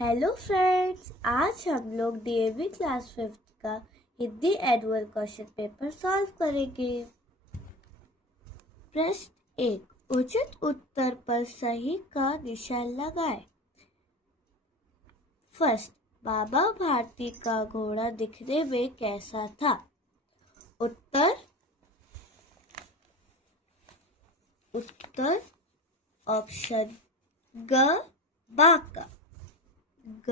Hello friends, आज हम लोग डीएवी क्लास 5th का Hindi annual question paper solve करेंगे। प्रश्न 1, उचित उत्तर पर सही का निशान लगाएं। फर्स्ट, बाबा भारती का घोड़ा दिखने में कैसा था? उत्तर ऑप्शन ग, बाका। ग,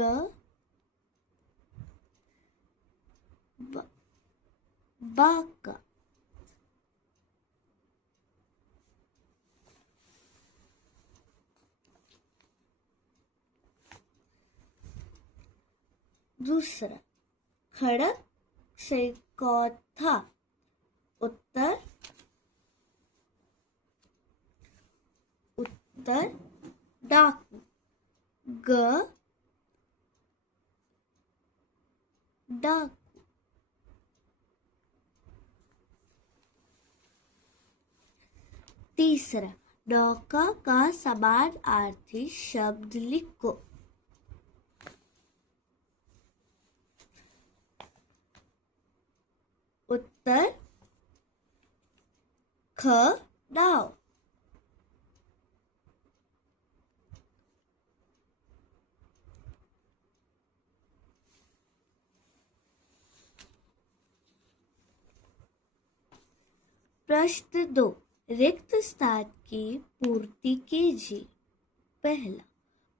बाका। दूसरा, खड़क से कौन था? उत्तर डाकू। ग, डाकू। तीसरा, नौका का समानार्थी शब्द लिखो। उत्तर ख, नाव। प्रश्न 2, रिक्त स्थान की पूर्ति कीजिए। पहला,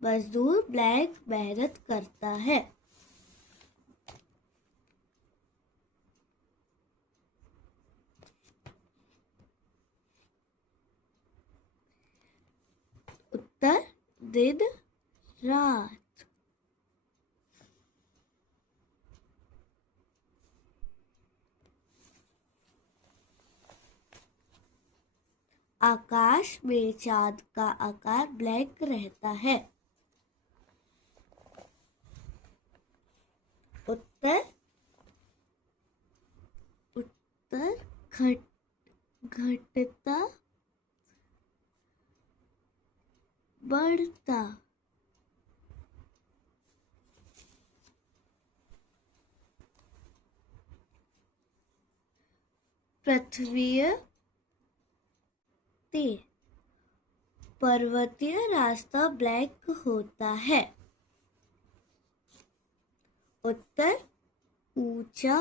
मजदूर ब्लैक मेहनत करता है। उत्तर दिन रात। आकाश में चांद का आकार ब्लैक रहता है। उत्तर घटता बढ़ता। पृथ्वी पर्वतीय रास्ता ब्लैक होता है। उत्तर ऊंचा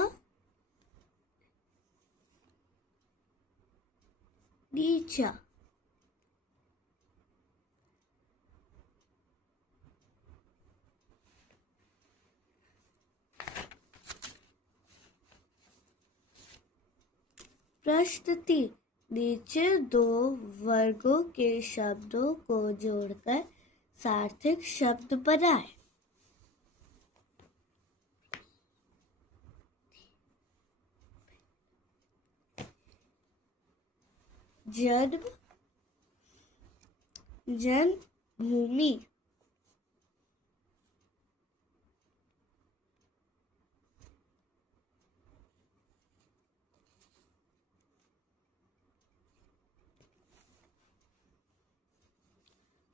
नीचा। प्रश्न 3, नीचे दो वर्गों के शब्दों को जोड़कर सार्थक शब्द बनाएं। जन्मभूमि।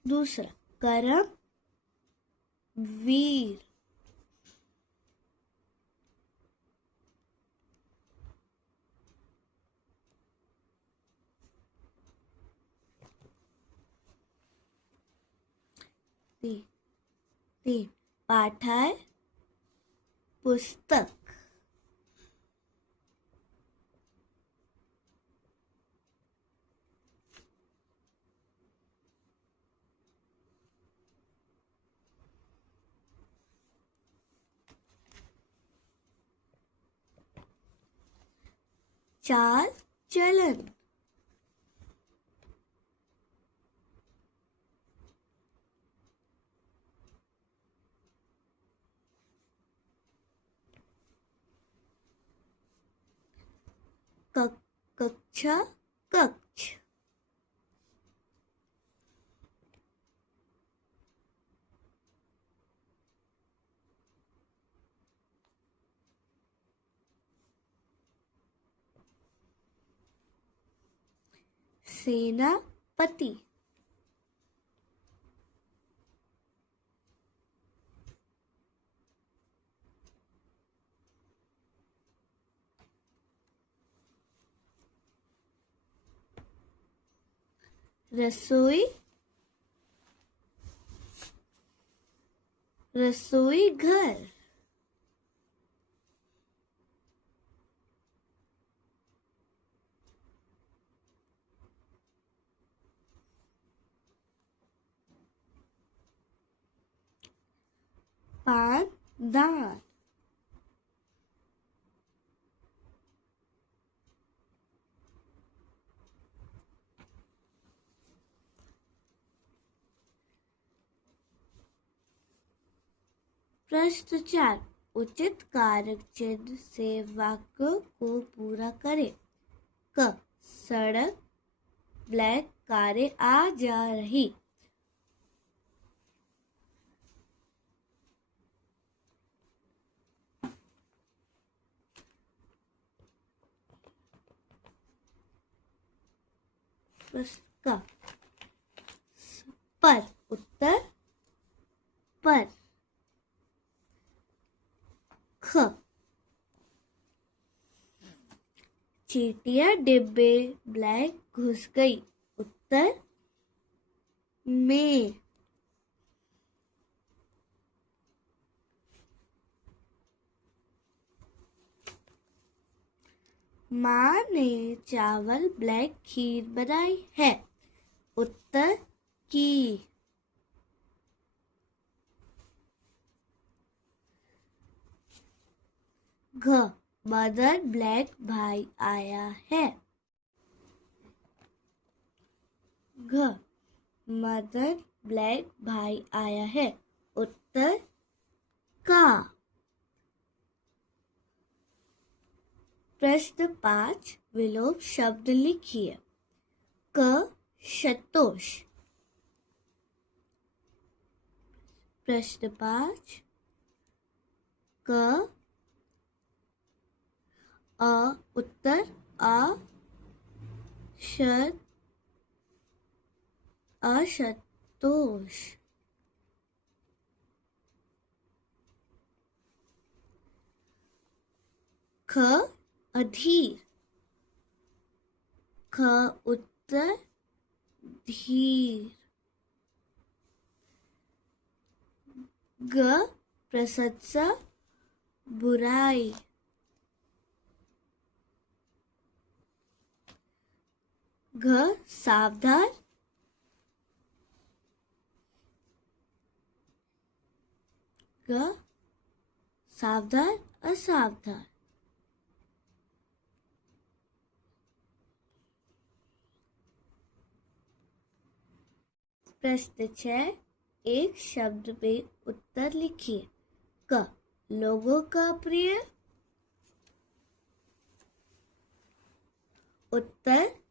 दूसरा, करम वीर। तीन, पाठाय पुस्तक। चाल चलन। कक्षा कक्ष। सेनापति। रसोई, रसोई घर। पान, दांत। प्रश्न 4, उचित कारक चिन्ह से वाक्य को पूरा करें। क, सड़क, ब्लैक कारें आ जा रही। प्रश्न क, पर, उत्तर पर। ख, चींटियां डिब्बे ब्लैक घुस गई। उत्तर में। माँ ने चावल ब्लैक खीर बनाई है। उत्तर की। घ, मदर ब्लैक भाई आया है। घ, मदर ब्लैक भाई आया है। उत्तर का। प्रश्न 5, विलोप शब्द लिखिए। क, शतोष। प्रश्न 5, क, अ, उत्तर अ, असतोष। ख, अधीर। ख, उत्तर धीर। ग, प्रशंसा बुराई। घ, सावधान। ग, सावधान असावधान। प्रश्न 6, एक शब्द में उत्तर लिखिए। क, लोगों का प्रिय। उत्तर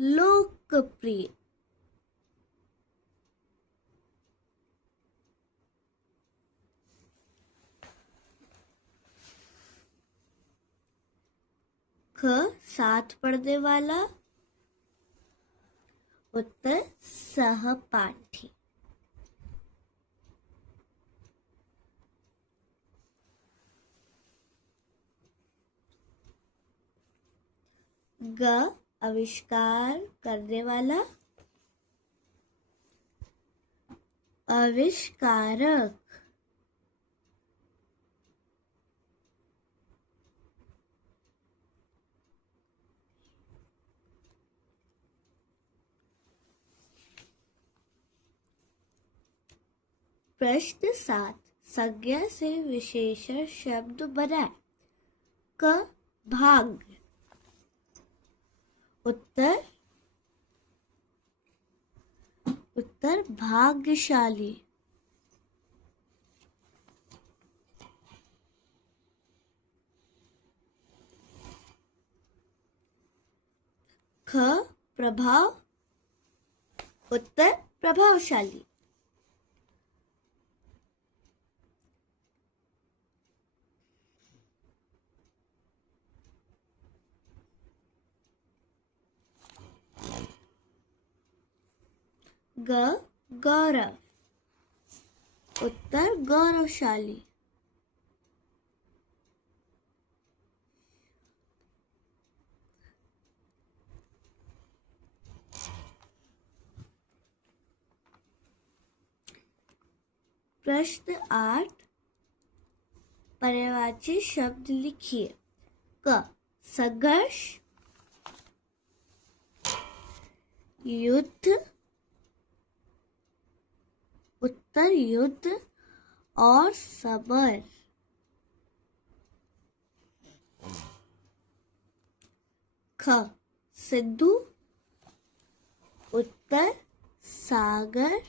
लोकप्रिय। ख, साथ पढ़ने वाला। उत्तर सहपाठी। ग, आविष्कार करने वाला। आविष्कारक। प्रश्न 7, संज्ञा से विशेषण शब्द बनाए। क, भाग्य। उत्तर भाग्यशाली। ख, प्रभाव। उत्तर प्रभावशाली। ग, गौरव। उत्तर गौरवशाली। प्रश्न 8 पर्यायवाची शब्द लिखिए। क संघर्ष, युद्ध, उत्तर युद्ध और समर। ख सिंधु, उत्तर सागर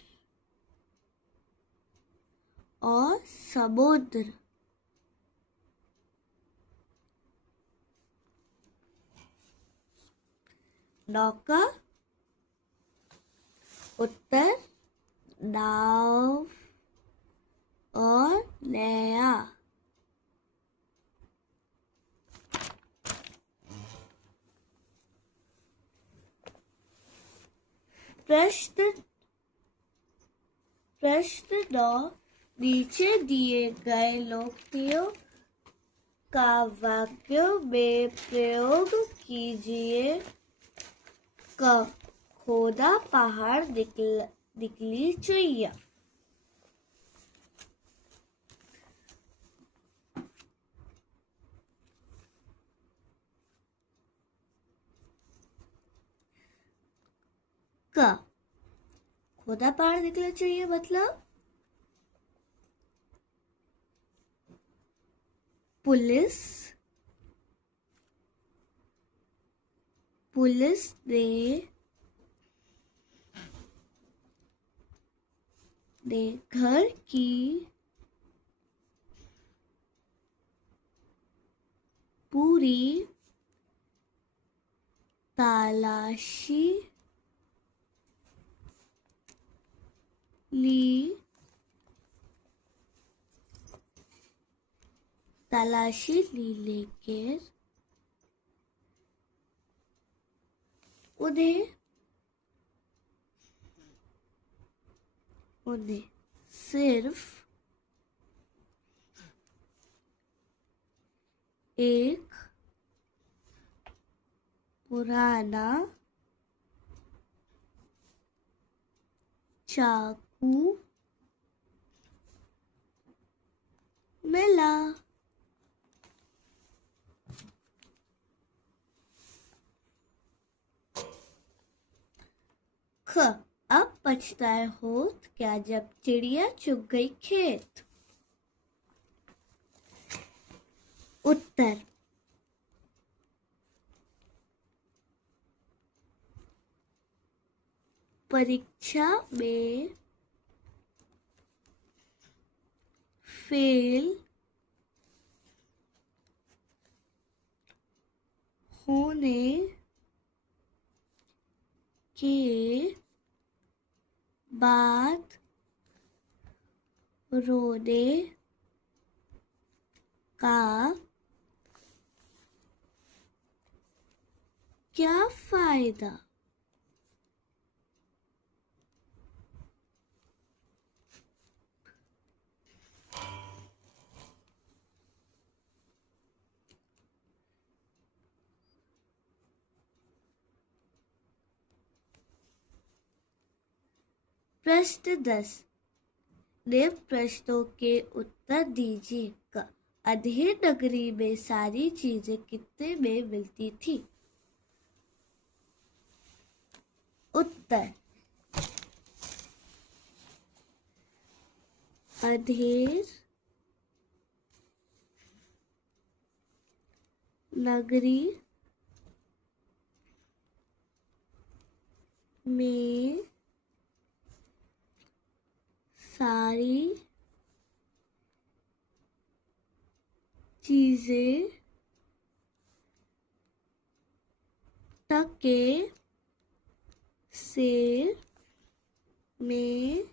और समुद्र। नौका, उत्तर नाव और नया। प्रश्न 9 नीचे दिए गए लोकोक्तियों का वाक्यों में प्रयोग कीजिए। क खोदा पहाड़ निकली चुईया। क खोदा पहाड़ निकला चाहिए मतलब पुलिस ने घर की पूरी तलाशी ली लेकर उन्हें सिर्फ एक पुराना चाकू मिला। ख अब पछताए होत क्या जब चिड़िया चुग गई खेत। उत्तर परीक्षा में फेल होने के बाद रोने का क्या फायदा। प्रश्न 10 निम्न प्रश्नों के उत्तर दीजिए। अधेर नगरी में सारी चीजें कितने में मिलती थी। उत्तर अधेर नगरी में सारी चीजें टके से में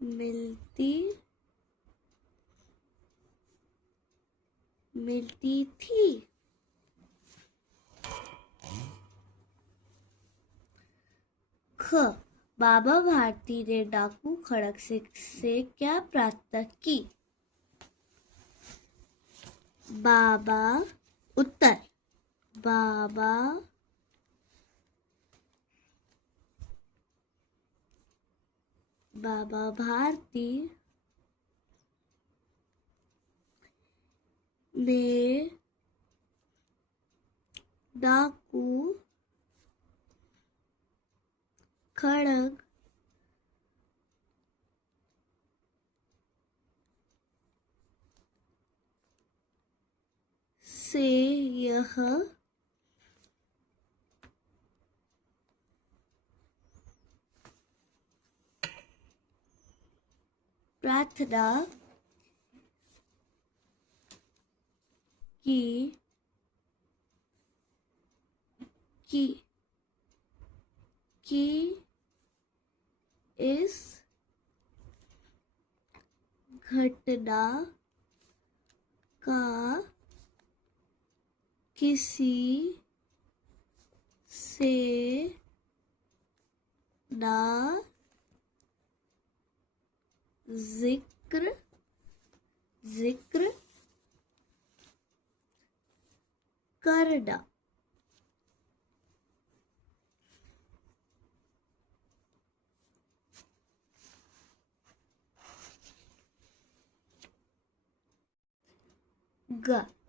मिलती थी। ख बाबा भारती ने डाकू खड़क से क्या प्रार्थना की। उत्तर बाबा बाबा भारती ने डाकू खड़ग से यह प्रार्थना की इस घटना का किसी से ना जिक्र करना।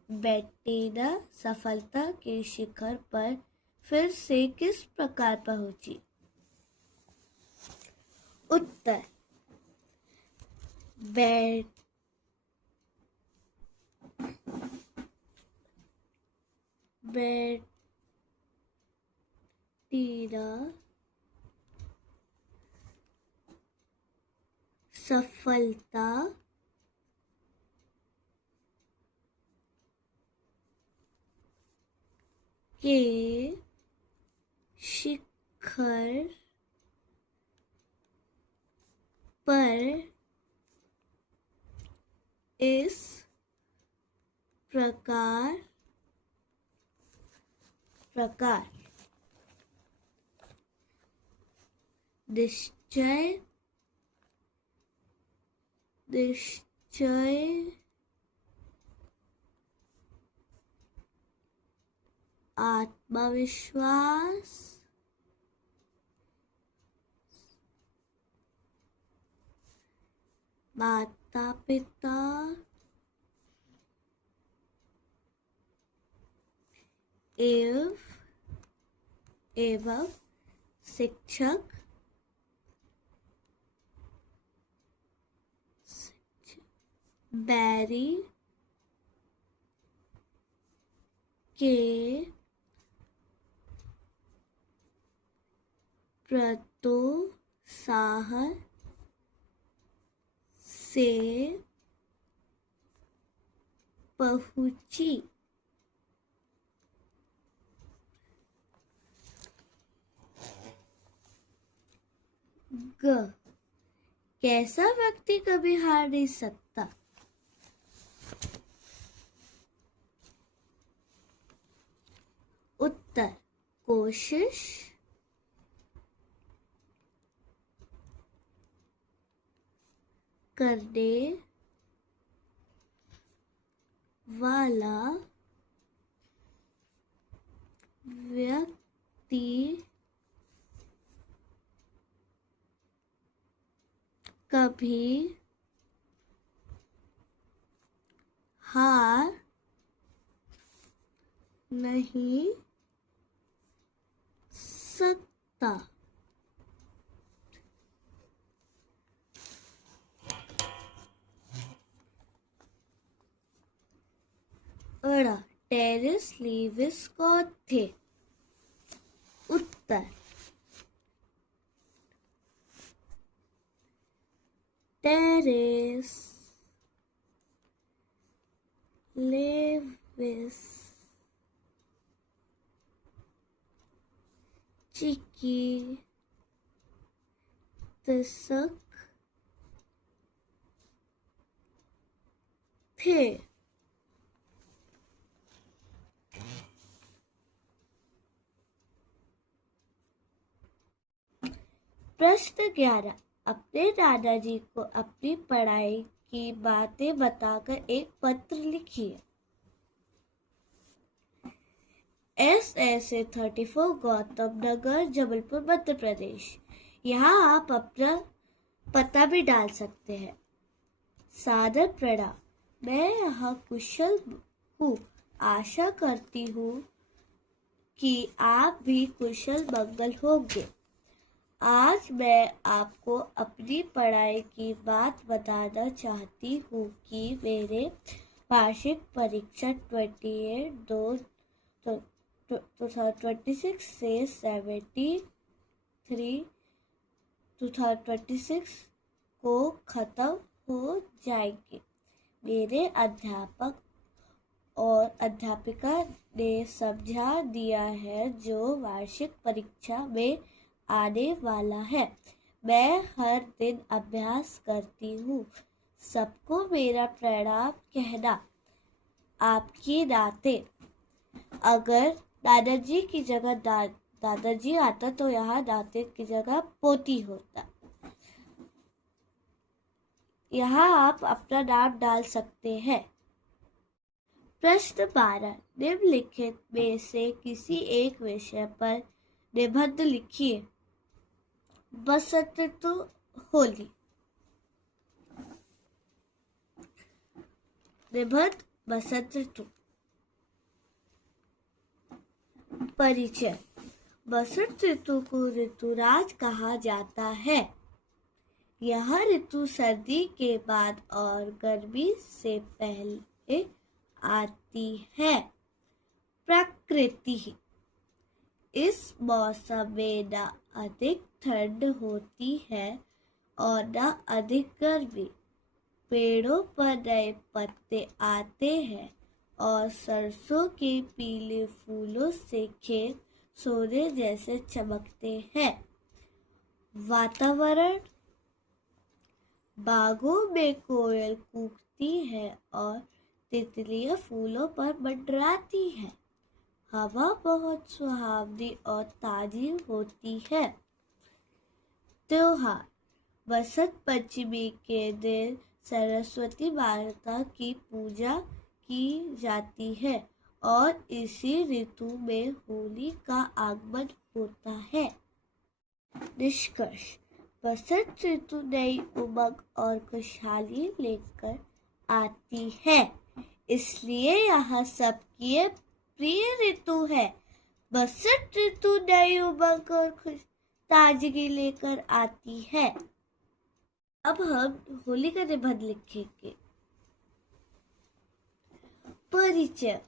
बेटीना सफलता के शिखर पर फिर से किस प्रकार पहुंची? उत्तर, बेटीना सफलता के शिखर पर इस प्रकार निश्चय आत्मविश्वास माता पिता एवं शिक्षक बैरी के प्रोत्साहन से पहुंची। कैसा व्यक्ति कभी हार नहीं सकता? उत्तर, कोशिश करने वाला व्यक्ति कभी हार नहीं सकता। टेरेस लीविस कौन थे? उत्तर, टेरेस लेविस चिकित्सक थे। प्रश्न 11, अपने दादाजी को अपनी पढ़ाई की बातें बताकर एक पत्र लिखिए। SS 34 गौतम नगर, जबलपुर, मध्य प्रदेश। यहाँ आप अपना पता भी डाल सकते हैं। सादर प्रणाम। मैं यहाँ कुशल हूँ। आशा करती हूँ कि आप भी कुशल मंगल होंगे। आज मैं आपको अपनी पढ़ाई की बात बताना चाहती हूँ कि मेरे वार्षिक परीक्षा 2026 से 2026 को खत्म हो जाएगी। मेरे अध्यापक और अध्यापिका ने समझा दिया है जो वार्षिक परीक्षा में आने वाला है। मैं हर दिन अभ्यास करती हूँ। सबको मेरा प्रणाम कहना। आपकी नाते। अगर दादाजी की जगह दादाजी आता तो यहाँ नाते की जगह पोती होता। यहाँ आप अपना नाम डाल सकते हैं। प्रश्न 12। निम्नलिखित में से किसी एक विषय पर निबंध लिखिए। बसंत ऋतु, होली। निबंध बसंत ऋतु। परिचय। बसंत ऋतु को ऋतुराज कहा जाता है। यह ऋतु सर्दी के बाद और गर्मी से पहले आती है। प्रकृति। इस मौसम में न अधिक ठंड होती है और न अधिक गर्मी। पेड़ों पर नए पत्ते आते हैं और सरसों के पीले फूलों से खेत सोने जैसे चमकते हैं। वातावरण। बागों में कोयल कूकती है और तितलियां फूलों पर मंडराती हैं। हवा बहुत सुहावनी और ताजी होती है। त्योहार। बसंत पंचमी के दिन सरस्वती माता की पूजा की जाती है और इसी ऋतु में होली का आगमन होता है। निष्कर्ष। बसंत ऋतु नई उमंग और खुशहाली लेकर आती है, इसलिए यह सबकी प्रिय ऋतु है। बसंत ऋतु नई उमंग और ताजगी लेकर आती है। अब हम होली का निबंध लिखेंगे। परिचय।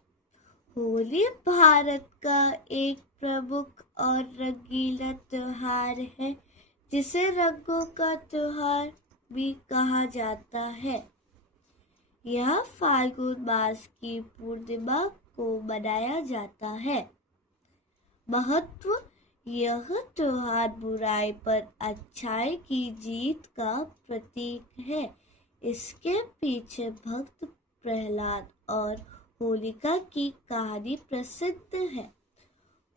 होली भारत का एक प्रमुख और रंगीला त्योहार है, जिसे रंगों का त्योहार भी कहा जाता है। यह फाल्गुन मास की पूर्णिमा को मनाया जाता है। महत्व। यह त्योहार बुराई पर अच्छाई की जीत का प्रतीक है। इसके पीछे भक्त प्रहलाद और होलिका की कहानी प्रसिद्ध है।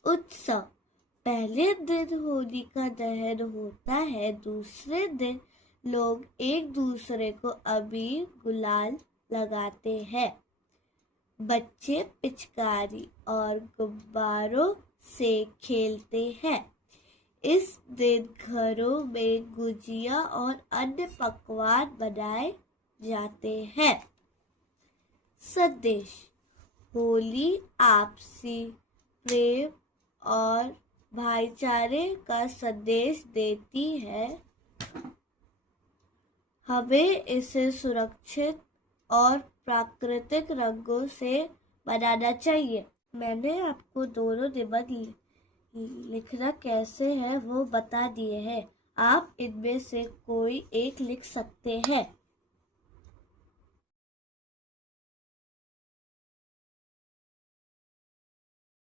उत्सव। पहले दिन होलिका दहन होता है। दूसरे दिन लोग एक दूसरे को अबीर गुलाल लगाते हैं। बच्चे पिचकारी और गुब्बारों से खेलते हैं। इस दिन घरों में गुजिया और अन्य पकवान बनाए जाते हैं। संदेश। होली आपसी प्रेम और भाईचारे का संदेश देती है। हमें इसे सुरक्षित और प्राकृतिक रंगों से बनाना चाहिए। मैंने आपको दोनों निबंध लिखना कैसे है वो बता दिए हैं। आप इनमें से कोई एक लिख सकते हैं।